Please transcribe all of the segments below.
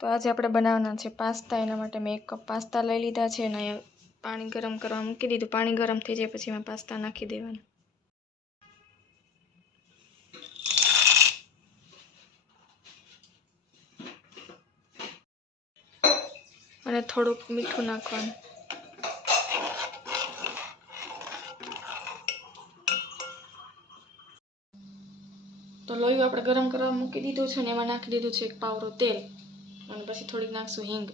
તો આજે આપણે બનાવવાના છે પાસ્તા। એના માટે મેં 1 કપ પાસ્તા લઈ લીધા છે અને પાણી ગરમ કરવા મૂકી દીધું। પાણી ગરમ થઈ જાય પછી એમાં પાસ્તા નાખી દેવાના અને થોડુંક મીઠું નાખવાનું। તો લોહી આપણે ગરમ કરવા મૂકી દીધું છે અને એમાં નાખી દીધું છે 1 પાવડો તેલ અને પછી થોડીક નાખશું હિંગ।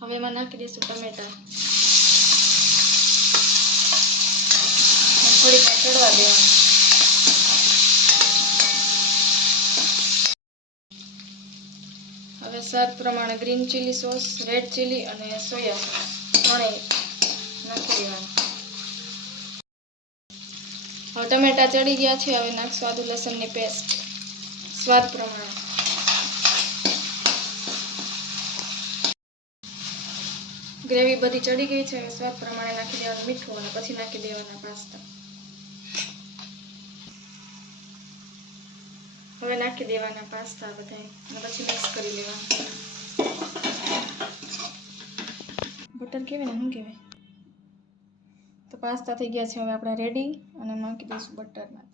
હવે એમાં નાખી દઈશું ટમેટા થોડીક ચડવા દેવાનું। હવે સ્વાદ પ્રમાણે green chilli sauce, red chilli અને સોયા સોસ ત્રણેય નાખી દેવાનું। હવે ટમેટા ચડી ગયા છે। હવે નાખશું આદુ લસણની પેસ્ટ સ્વાદ પ્રમાણે। ગ્રેવી બધી ચડી ગઈ છે। હવે સ્વાદ પ્રમાણે નાખી દેવાનું મીઠું અને પછી નાખી દેવાના પાસ્તા। હવે નાખી દેવાના પાસ્તા બધાય અને પછી મિક્સ કરી લેવાનું। બટર કહેવાય ને, શું કહેવાય? તો પાસ્તા થઈ ગયા છે। હવે આપણે રેડી અને નાખી દઈશું બટરમાં।